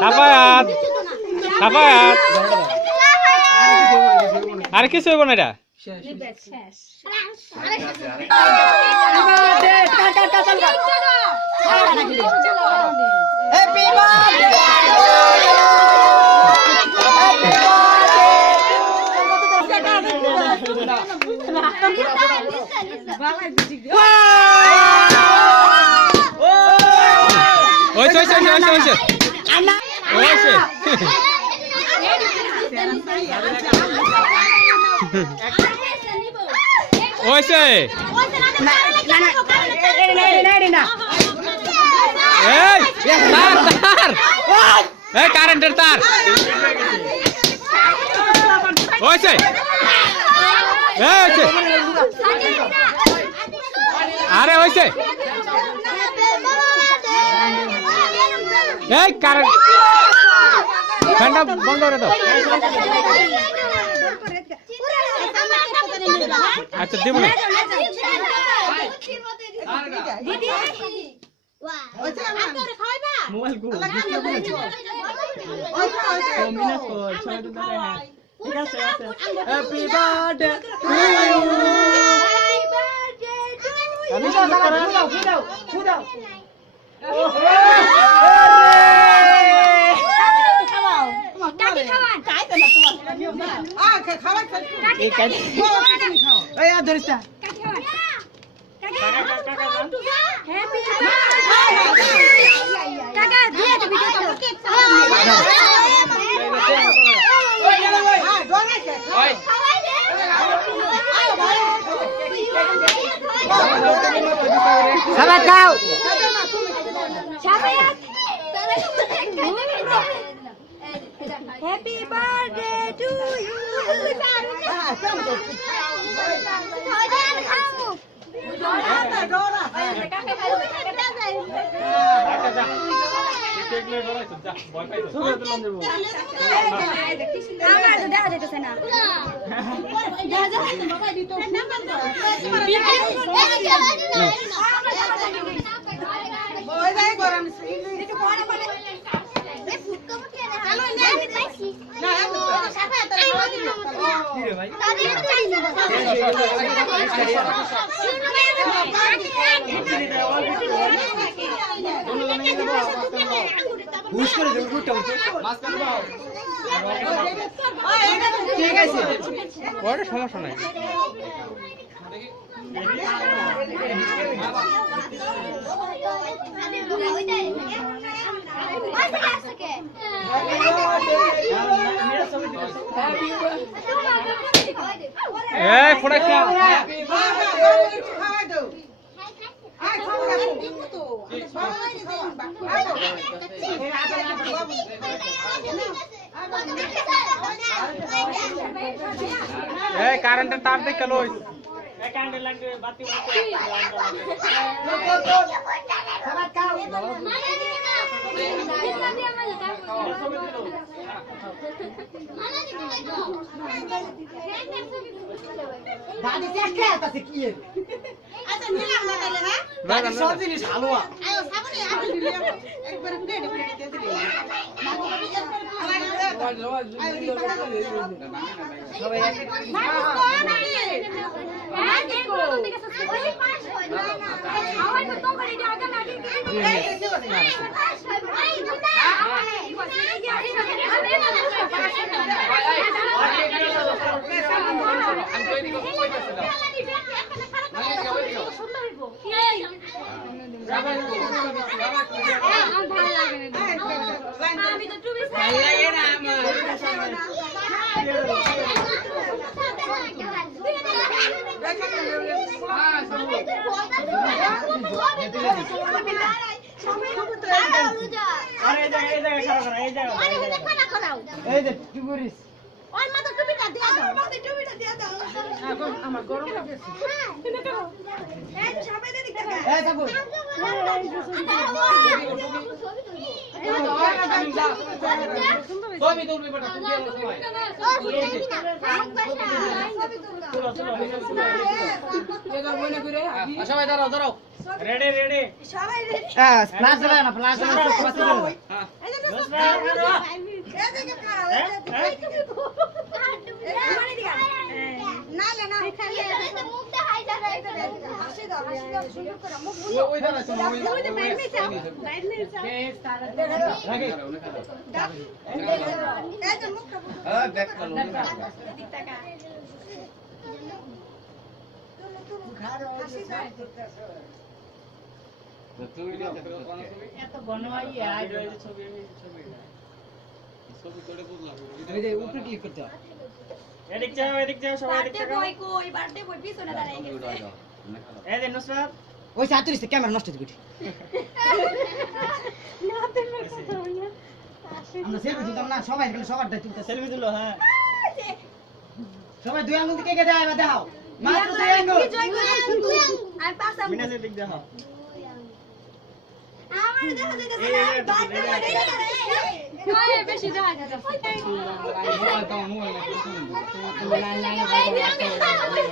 সাফায়াত সাফায়াত আর কিছু হইব না এটা কারেন্টের তার আরে হয়েছে এই কারেন্ট ফ্যানটা বন্ধ করে দাও আচ্ছা দিব না মোবাইল কো ঠিক আছে হ্যাপি বার্থডে টু ইউ আমি ফুদাও কাকি খাওয়ান কাইতে না তোমার খাওয়ান এই কাকি এই আ ধরিসা কাকি খাওয়ান হ্যাপি কাকা দিয়ে দে ভিডিও সালাদ খাও সাবায়াত হ্যাপি বার্থডে টু ইউ ঠিক আছে ওটা সমস্যা নাই কারেন্টের তার দেখে লই ক্যান্ডেল লাগবে বাতি দাদি দেখে আছে কি আচ্ছা নিলাম না তাহলে হ্যাঁ দাদি সব জিনিস হালুয়া আয়ো সাবনে আপনি নিলে একবার প্লেট দিয়ে দিলে সবাই এক আমার গরম লাগছে সবাই দাঁড়াও দাঁড়াও রেডি রেডি সবাই রেডি হ্যাঁ ফ্ল্যাশ জ্বালাও না ফ্ল্যাশ জ্বালাও এদিকে খাও না না না মুখ দেখাই যা হাসি দাও সুন্দর করে মুখ ওই দাঁড়া শোনো ওই বাইরে নিয়ে যাও রাখে এই যে মুখটা হ্যাঁ ব্যাক করো এদিক টাকা হাসি দাও তুই না এত বনমাই আই ছবি তোড়ে বুঝলাম এই যে উপরে ক্লিক করতে হবে এদিক যাও সবাই এদিক বার্থডে বয় কই বার্থডে বয় পিছনে দাঁড়াই গেছে এই যে নুসরাত ওই সাতুরিতে ক্যামেরা নষ্ট দিবি না তুমি কথা বলো আমরা সেলফি তুলতাম না সবাই এখানে সবারটা তুলতে সেলফি দিলো হ্যাঁ সবাই দুই আঙ্গুল দিকে কে দেয় এবার দেখাও মাত্র দুই আঙ্গুল আর পাঁচ আঙ্গুল মিনাজের দিক দেখো আমার দেখা যাইতেছে না বার্থডে বয় বেশি দেখা যাচ্ছে মোবাইল দাও মোবাইল না লাইন লাইন